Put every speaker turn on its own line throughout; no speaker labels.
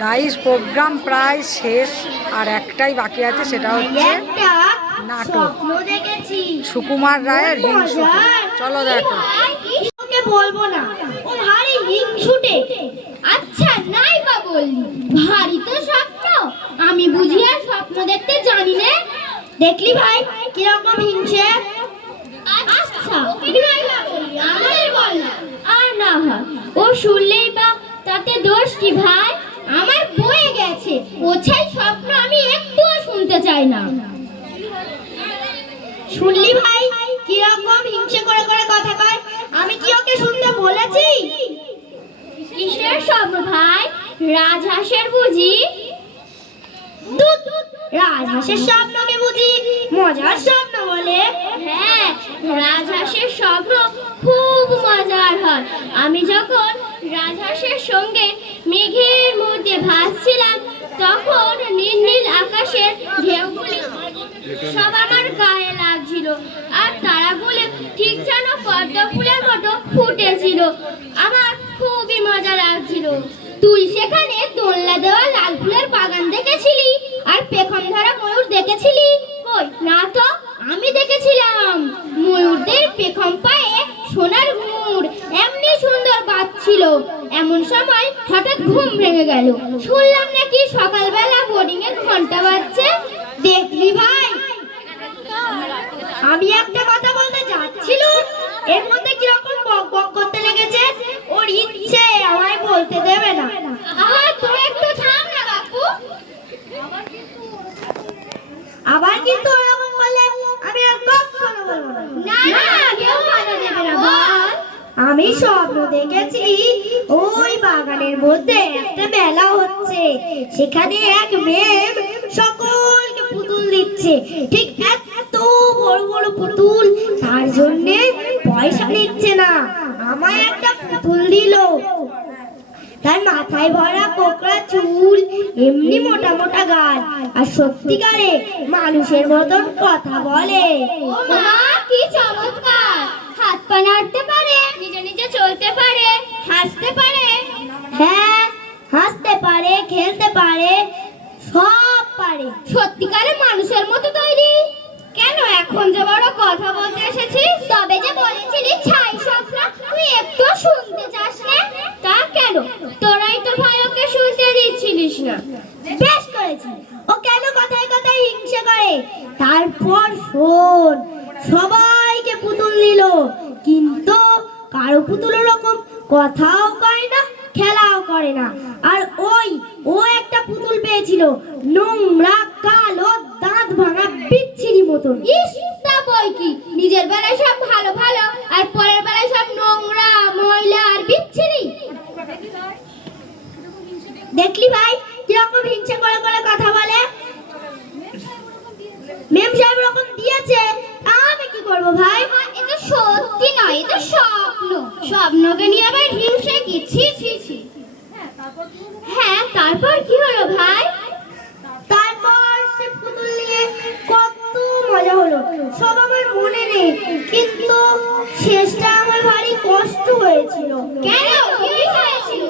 Guys programme প্রায় শেষ আর একটাই বাকি আছে সেটা হচ্ছে
একটা
নাটক।
দেখেছি।
সুকুমার রায়ের হিংসুটে। চলো দেখো।
বলব না। ও ভারী হিংসুটে। আচ্ছা নাই বা বললি ভারী তো স্বপ্ন। আমি বুঝি আর স্বপ্ন দেখতে জানি না। দেখলি ভাই কীরকম হিংসে? আচ্ছা আমাদের বল। আর না হয়। ও শুনলেই বা তাতে দোষ কি ভাই? ওছাই স্বপ্ন আমি একটুও শুনতে চাই না। শুনলি ভাই? কীরকম হিংসে করে করে কথা কয়? আমি কি ওকে শুনতে বলেছি? কিসের স্বপ্ন ভাই? রাজহাঁসের বুঝি? রাজহাঁসের স্বপ্নকে বুঝি, মজার স্বপ্ন বলে। হ্যাঁ রাজহাঁসের স্বপ্ন খুব মজার হয়। আমি যখন রাজহাঁসের সঙ্গে মেঘের মধ্যে ভাসছিলাম তখন নীল নীল আকাশের ঢেউগুলি সব আমার গায়ে লাগছিল, আর তারাগুলো ঠিক যেন পদ্ম ফুলের মতো ফুটেছিল। আমার খুবই মজা লাগছিল। তুই সেখানে দোলনা দেওয়া লাল ফুলের বাগান দেখেছিলি? আর পেখম ধরা ময়ূর দেখেছিলি? কই? না তো, আমি দেখেছিলাম। ময়ূরদের পেখম পায়ে সোনার ঘুঙুর, এমনি সুন্দর বাজছিল এমন সময় হঠাৎ ঘুম ভেঙে গেল। শুনলাম নাকি সকালবেলা বোর্ডিং এর ঘণ্টা বাজছে। দেখলি ভাই। আমি একটা কথা বলতে যাচ্ছিলুম। এর মধ্যে কীরকম বক বক করতে লেগেছে, ওর ইচ্ছে আমায় বলতে দেবে না। আহা তুই একটু থাম না বাপু। আবার কিন্তু ওরকম বললে আমি আর কখনো বলব না না কেউ বাধা দেবে না বল আমি স্বপ্ন দেখেছি ওই বাগানের মধ্যে একটা মেলা হচ্ছে। সেখানে এক মেয়ে সকলকে পুতুল দিচ্ছে। ঠিক এত বড় বড় পুতুল, তার জন্যে পয়সা নিচ্ছে না। আমায় একটা পুতুল দিল। তার মাথায় ভরা কোকড়া চুল এমনি মোটা মোটা গাল। আর সত্যিকারে মানুষের মতন কথা বলে। কি চমৎকার! হাত পা নাড়তে পারে নিজে নিজে চলতে পারে হাসতে পারে। হ্যাঁ হাসতে পারে খেলতে পারে সব পারে। সত্যিকারে মানুষের মতো তৈরি? কেন এখন যে বড় কথা বলতে এসেছিস তবে যে বলেছিলি ছাই স্বপ্ন তুই একটু শুনতে চাস না। তা কেন তোরাই তো ভাই ওকে শুনতে দিচ্ছিলিস না বেশ করেছি ও কেন কথায় কথায় হিংসে করে তারপর শোন। সবাইকে পুতুল দিল কিন্তু কারও পুতুল ওরকম কথাও কয় না খেলাও করে না। আর ওই ও একটা পুতুল পেয়েছিল নোংরা কালো দাঁত ভাঙা বিচ্ছিরি মতন। ইস তা বই কি? নিজের বেলায় সব ভালো ভালো আর পরের বেলায় সব নোংরা ময়লা আর বিচ্ছিরি? দেখলি ভাই কীরকম হিংসা করে করে কথা বলে মেম সাহেব রকম দিয়েছে আমি কি করব ভাই এটা সত্যি নয় এটা স্বপ্ন। স্বপ্নকে নিয়ে আবার হিংসা কি? ছি ছি ছি। হ্যাঁ তারপর কি হলো ভাই? তারপর সে পুতুল নিয়ে কত মজা হলো। সব আমার মনে নেই কিন্তু শেষটা আমার ভারী কষ্ট হয়েছিল। কেন? কি হয়েছিল?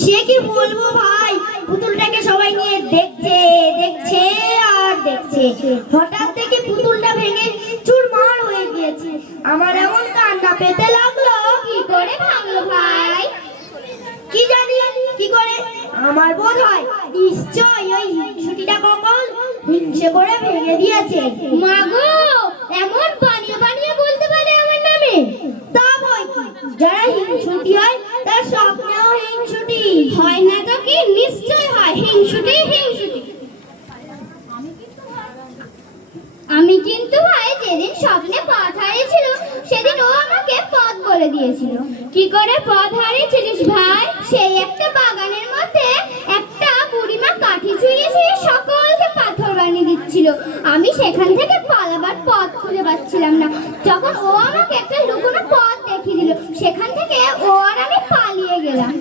সে কি বলব ভাই? পুতুলটাকে সবাই নিয়ে দেখছে দেখছে আর দেখছে। হঠাৎ দেখে আমার বোধ হয় নিশ্চয় ওই হিংসুটিটা কখন হিংসে করে ভেঙে দিয়েছে। মাগো এমন বানিয়ে বানিয়ে বলতে পারে আমার নামে? তা বই কি? যারা হিংসুটি হয় তার স্বপ্নেও হিংসুটি। হয় না তো কি? নিশ্চয় হয়। হিংসুটি হিংসুটি। আমি কিন্তু ভাই যেদিন স্বপ্নে পথ হারিয়েছিল সেদিন ও আমাকে পথ বলে দিয়েছিল। কি করে পথ হারিয়েছিলিস ভাই? সেই একটা বাগানের ছুঁয়ে ছুঁয়ে সকলকে পাথর বানিয়ে দিচ্ছিল, আমি সেখান থেকে পালাবার পথ খুঁজে পাচ্ছিলাম না। যখন ও আমাকে একটা লুকোনো পথ দেখিয়ে দিল, সেখান থেকে ও আর আমি পালিয়ে গেলাম।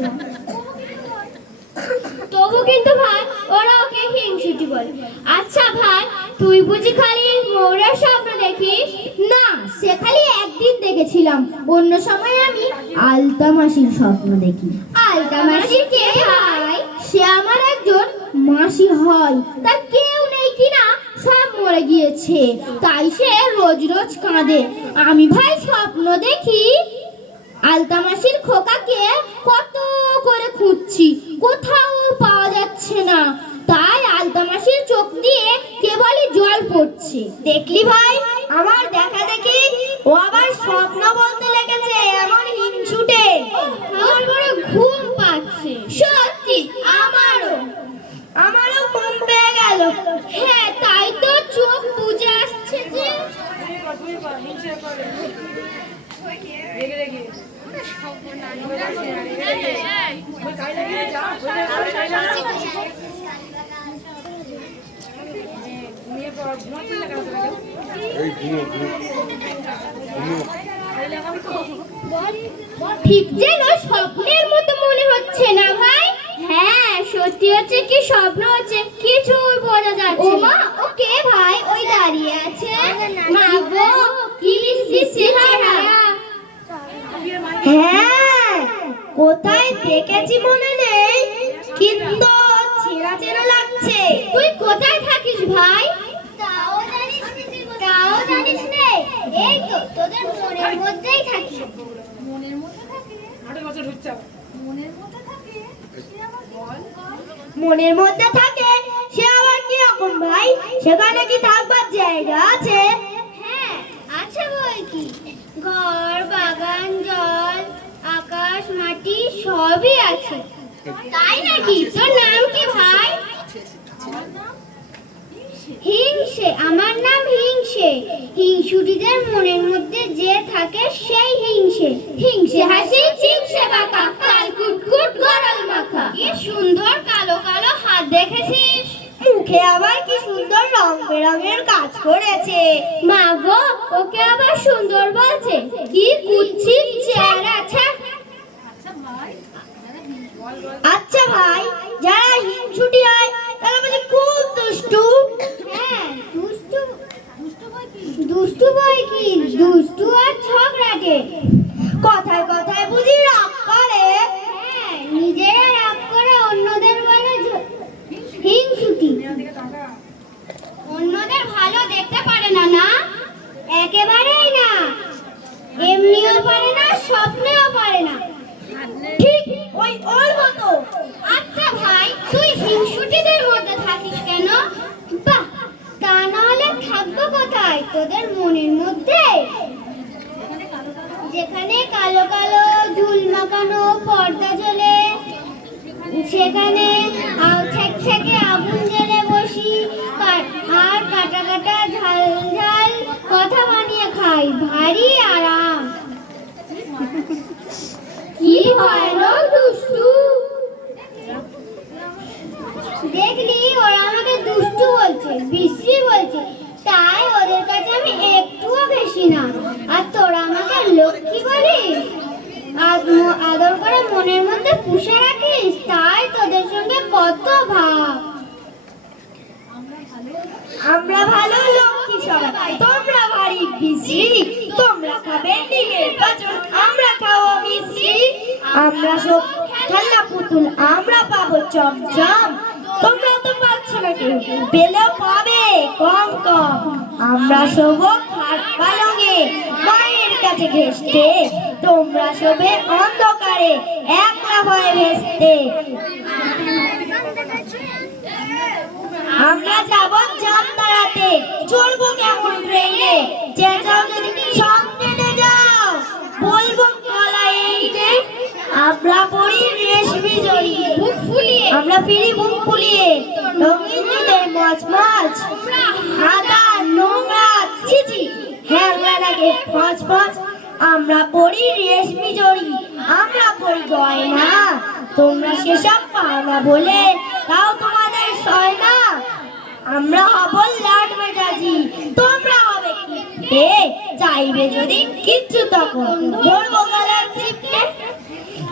তবু কিন্তু ভাই, ওরা ওকে হিংসুটি বলে। আচ্ছা ভাই, তুই বুঝি খালি ময়ূরের স্বপ্ন দেখিস? না, সে খালি একদিন দেখেছিলাম। অন্য সময় আমি আলতা মাসির স্বপ্ন দেখি। আলতা মাসি কে ভাই? সে আমার একজন মাসি হয়। তা কেউ নেই কিনা সব মরে গিয়েছে। তাই সে রোজ রোজ কাঁদে। আমি ভাই স্বপ্ন দেখি আলতা মাসির খোকাকে কত করে খুঁজছি। কোথাও পাওয়া যাচ্ছে না। তাই আলতা মাসির চোখ দিয়ে কেবলই জল পড়ছে। দেখলি ভাই? আমার দেখা দেখি ও আবার স্বপ্ন বলতে লেগেছে এমন হিংসুটে আমার বড় ঘুম পাচ্ছে সত্যি আমারও আমারও ঘুম পেয়ে গেল হ্যাঁ তাই তো চোখ বুঝে আসছে যে
এই ঘুমো ঘুমো ঘুমো
ঠিক যেন স্বপ্নের মতো মনে হচ্ছে না ভাই? হ্যাঁ সত্যি হচ্ছে কি স্বপ্ন হচ্ছে, কিছুই বোঝা যাচ্ছে মা ও কে ভাই? ওই দাঁড়িয়ে আছে। মা গো, কি মিষ্টি হ্যাঁ কোথায় দেখেছি মনে নেই? কিন্তু চেনা চেনা লাগছে। তুই কোথায় থাকিস ভাই তাও জানিস তাও জানিস নে এই তো তোদের মনের মধ্যেই থাকি। মনের মধ্যে থাকে? সে আবার কি রকম ভাই? সেখানে কি থাকবার জায়গা আছে? হ্যাঁ আছে বই কি? ঘর বাগান জল আকাশ মাটি সবই আছে। তাই নাকি? তোর নাম কি ভাই? হিংসে আমার নাম হিংসে। হিংসুটিদের মনের মধ্যে যে থাকে সেই হিংসে। হিংসে হাসি চিংসে বাঁকা কাল কুটকুট গরল মাখা। কি সুন্দর কালো কালো হাত দেখেছিস। মুখে আবার কি সুন্দর রং বেরঙের কাজ করেছে। মা গো ওকে আবার সুন্দর বলছে। কি কুচ্ছিত চেহারা আছে আচ্ছা ভাই যারা হিংসুটি হয় তারা বলে খুব দুষ্টু? হ্যাঁ দুষ্টু দুষ্টু বই কি? দুষ্টু আর ঝগড়াটে কথায় কথায় বুঝি রাগ করে। হ্যাঁ নিজেরা রাগ করে অন্যদের বলে হিংসুটি। অন্যদের ভালো দেখতে পারে না না? একেবারেই না। এমনিও পারে না স্বপ্নেও পারে না। ঠিক ওই ওর কোথায় তোদের মনের মধ্যে। যেখানে কালো কালো ঝুল মাখানো পর্দা জ্বলে, সেখানে ছ্যাঁকে আগুন জ্বেলে বসি আর কাটা কাটা ঝাল ঝাল কথা বানিয়ে খাই। ভারী আরাম। কি ভয়ানক দুষ্টু দেখলি ওরা আমাকে দুষ্টু বলছে বিশ্রী বলছে তাই ওদের কাছে আমি একটুও বেশি না আর তোরা আমাকে লক্ষ্মী বলিস আর ম- আদর করে মনের মধ্যে পুষে রাখিস তাই তোদের সঙ্গে কত ভাব আমরা ভালো লক্ষ্মী সবাই তোমরা ভারী বিশ্রী তোমরা খাবে ডিমের পাচন আমরা খাব মিশ্রি আমরা সব খেলনা পুতুল, আমরা পাবো চমচম। তোমরা তো পাচ্ছ না কেউ। পেলেও পাবে কম কম। আমরা সব খাট পালঙে মায়ের কাছে ঘেসতে তোমরা সবে অন্ধকারে, একলা ভয়ে ভেসতে। আমরা যাব যাত্রাতে চলবো কেমন ট্রেনে যে ফিরি বুক ফুলিয়ে রঙিন জুড়ে মাছ মাছ সাদা নোংরা চিচি হ্যাংলা লাগে পাঁচ পাঁচ আমরা পড়ি রেশমি জড়ি, আমরা পড়ি গয়না। তোমরা সেসব পাও না বলে তাও তোমাদের সয় না। আমরা হব লাট মেজাজি, তোমরা হবে কিপ্টে। চাইবে যদি কিচ্ছু তখন। ধরবো গলার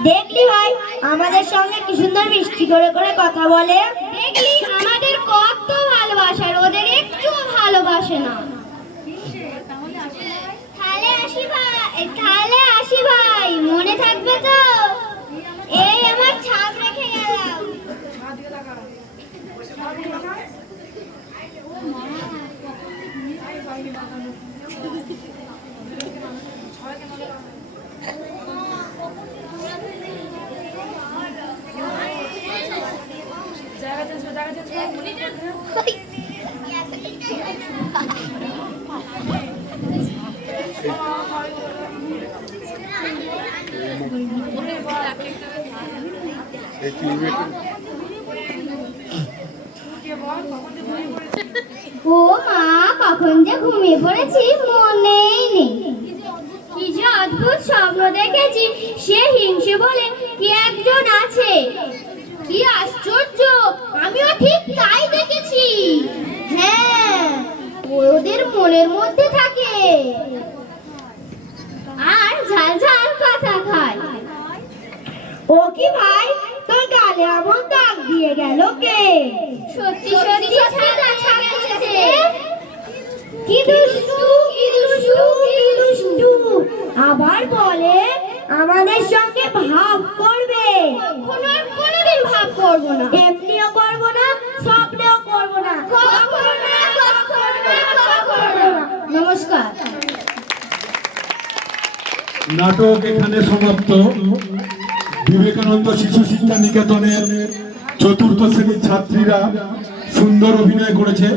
দেখলি ভাই আমাদের সঙ্গে কি সুন্দর মিষ্টি করে করে কথা বলে? দেখলি আমাদের কত ভালোবাসার ওদের একটু
ভালোবাসে না। তাহলে আসি ভাই তাহলে আসি ভাই মনে থাকবে তো? এই আমার ছাপ রেখে গেলাম। ও মা, কখন যে ঘুমিয়ে পড়েছি মনেই নেই। কি যে অদ্ভুত স্বপ্ন দেখেছি, সে হিংসে বলে, কি একজন আছে? কি আশ্চর্য, আমিও ঠিক তাই দেখেছি। হ্যাঁ ওদের মনের মধ্যে থাকে। আর ঝাল ঝাল কথা খায়। ও কি ভাই গালে এমন দাগ দিয়ে গেল কে? সত্যি সত্যি ছাড়া ছাড়ছে কি দুষ্টু কি দুষ্টু কি দুষ্টু? আবার বলে আমাদের সঙ্গে ভাব করবে। কোনো কোনোদিন ভাব করব না। এমনিও করব না স্বপ্নেও করব না। কখনো না কখনো না কখনো না। নমস্কার।
নাটক এখানে সমাপ্ত। বিবেকানন্দ শিশু শিক্ষা নিকেতনের চতুর্থ শ্রেণির ছাত্রীরা সুন্দর অভিনয় করেছে।